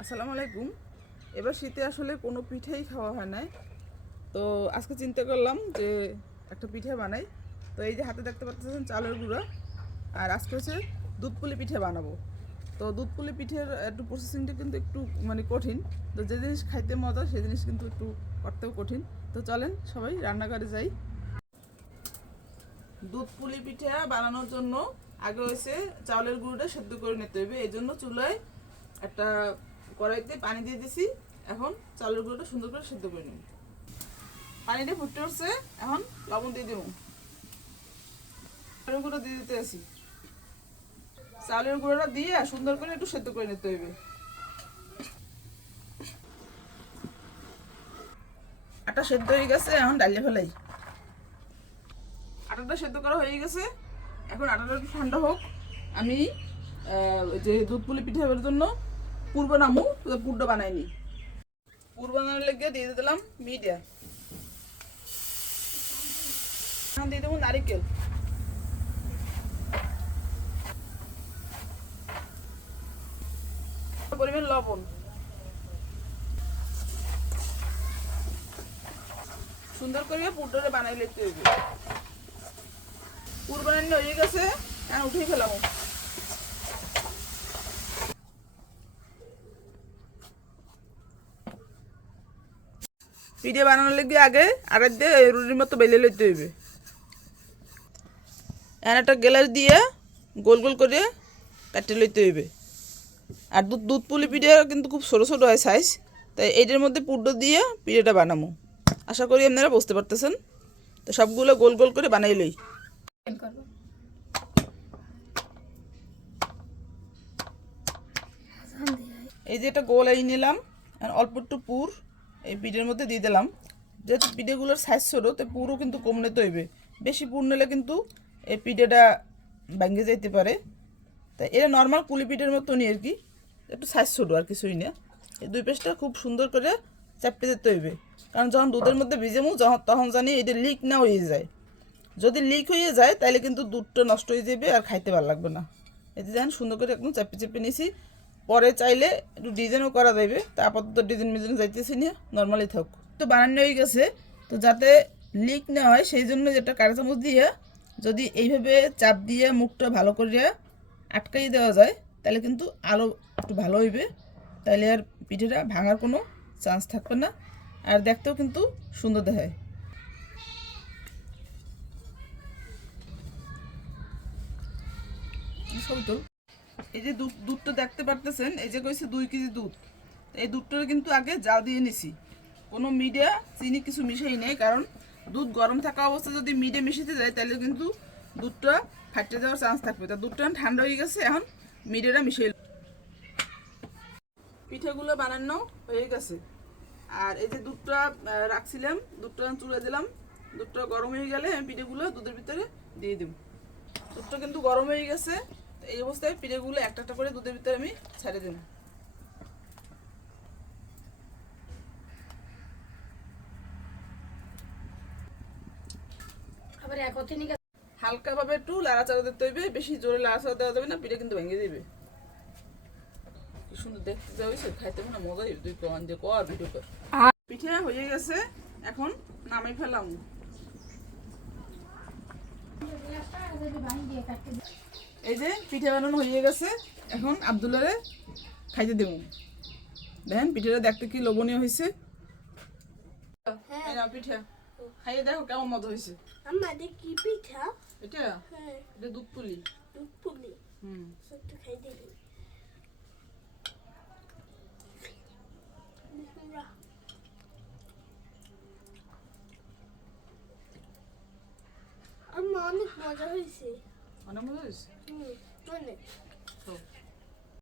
আসসালামু আলাইকুম। এবার শীতে আসলে কোনো পিঠেই খাওয়া হয় না, তো আজকে চিন্তা করলাম যে একটা পিঠে বানাই। তো এই যে হাতে দেখতে পাচ্ছেন চালের গুঁড়া, আর আজকে হচ্ছে দুধ পুলি পিঠে বানাবো। তো দুধ পুলি পিঠের একটু প্রসেসিংটা কিন্তু একটু কঠিন। তো যে জিনিস খাইতে মজা সেই জিনিস কিন্তু একটু করতেও কঠিন। তো চলেন সবাই রান্নাঘরে যাই। দুধ পুলি পিঠা বানানোর জন্য আগে হয়েছে চাউলের গুঁড়োটা সেদ্ধ করে নিতে হবে। এই জন্য চুলায় একটা কড়াইতে পানি দিয়ে দিছি। এখন চাউলের গুঁড়োটা সুন্দর করে সেদ্ধ করে নিব। পানিটা ফুটে উঠছে, এখন লবণ দিয়ে দিব। চাউলের গুঁড়ো দিয়ে দিতে আসি। চাউলের গুঁড়োটা দিয়ে সুন্দর করে একটু সেদ্ধ করে নিতে হবে। আটা সেদ্ধ হয়ে গেছে, এখন ডালিয়ে ফেলাই। আটাটা সেদ্ধ করা হয়ে গেছে, এখন আটাটা একটু ঠান্ডা হোক। আমি যে দুধ পুলি পিঠে হওয়ার জন্য পুর বানাবো, পুরটা বানাইনি। পুর বানানোর লেগে দিয়ে দিলাম মিডিয়া। এখন দিয়ে দেবো নারিকেল, পরিমাণ লবণ, সুন্দর করে পুরটা বানাই লিখতে হইবে। পুর বানানো হয়ে গেছে, এখন উঠিয়ে ফেলাম। পিঠে বানানোর লেগে আগে আড়াই দিয়ে রুটির মতো বেলে লইতে হইবে। এখন একটা গ্লাস দিয়ে গোল গোল করে কাটতে লইতে হইবে। আর দুধ দুধ পুলি পিঠে কিন্তু খুব ছোটো ছোটো হয় সাইজ, তাই এইটার মধ্যে পুরটা দিয়ে পিঠেটা বানাবো। আশা করি আপনারা বুঝতে পারতেছেন। তো সবগুলো গোল গোল করে বানাই লই। এই যে একটা গোল এই নিলাম, অল্প একটু পুর এই পিঠের মধ্যে দিয়ে দিলাম। যেহেতু পিঠেগুলোর সাইজ ছোটো, তো পুরও কিন্তু কম নিতে হইবে। বেশি পুর নিলে কিন্তু এই পিঠেটা ভেঙে যেতে পারে। তাই এটা নর্মাল পুলি পিঠের মতনই আর কি, একটু সাইজ ছোটো আর কিছুই না। এই দুই পেস্টটা খুব সুন্দর করে চাপতে দিতে হইবে, কারণ যখন দুধের মধ্যে ভিজেমু তখন জানি এটা লিক না হয়ে যায়। যদি লিক হয়ে যায় তাহলে কিন্তু দুধটা নষ্ট হয়ে যাবে আর খাইতে ভালো লাগবে না। এতে যেন সুন্দর করে একদম চাপে চেপে নিয়েছি। পরে চাইলে একটু ডিজাইনও করা যাবে, তা আপাতত ডিজাইন মিজাইন যাইতেছি না, নর্মালি থাক। তো বানানো হয়ে গেছে, তো যাতে লিক না হয় সেই জন্য যেটা কাঁটা চামচ দিয়ে যদি এইভাবে চাপ দিয়ে মুখটা ভালো করে আটকাই দেওয়া যায় তাহলে কিন্তু আলো একটু ভালো হইবে। তাইলে আর পিঠেটা ভাঙার কোনো চান্স থাকবে না, আর দেখতেও কিন্তু সুন্দর দেখায়। তো এই যে দুধটা দেখতে পারতেছেন, এই যে কইছে 2 কেজি দুধ। এই দুধটা কিন্তু আগে জাল দিয়ে নিছি, কোনো মিডিয়া চিনি কিছু মিশাই নেই। কারণ দুধ গরম থাকা অবস্থা যদি মিডিয়া মিশাতে যায় তাহলে কিন্তু দুধটা ফাটে যাওয়ার চান্স থাকবে। তা দুধটা ঠান্ডা হয়ে গেছে, এখন মিডিয়াটা মিশিয়ে পিঠেগুলো বানানো হয়ে গেছে। আর এই যে দুধটা রাখছিলাম, দুধটা চুলে দিলাম। দুধটা গরম হয়ে গেলে আমি পিঠেগুলো দুধের ভিতরে দিয়ে দেব। দুধটা কিন্তু গরম হয়ে গেছে, এই অবস্থায় পিঠেগুলো একটা একটা করে দুধের ভিতরে আমি ছেড়ে দেব। হালকা ভাবে একটু লাড়াচাড়া দিতে হইবে, বেশি জোরে লাড়াচাড়া দেওয়া যাবে না, পিঠে কিন্তু ভেঙে দিবে। কি সুন্দর দেখতে যা হয়েছে, খাইতে মনে মজা হইবে। তুই কমান দিয়ে কর ভিডিও কর। পিঠে হয়ে গেছে, এখন নামাই ফেলাম। এই যে পিঠে বানানো হয়ে গেছে, এখন আব্দুল্লারে খাইতে দেব। দেখেন পিঠেটা দেখতে কি লোভনীয় হয়েছে। পিঠা খাইয়ে দেখো কেমন মজা হয়েছে। কি পিঠা এটা এটা দুধ পুলি। দুধ পুলি খাই দিবি। অনেক মজা হয়েছে। অনেক মজা হয়েছে। অনেক। তো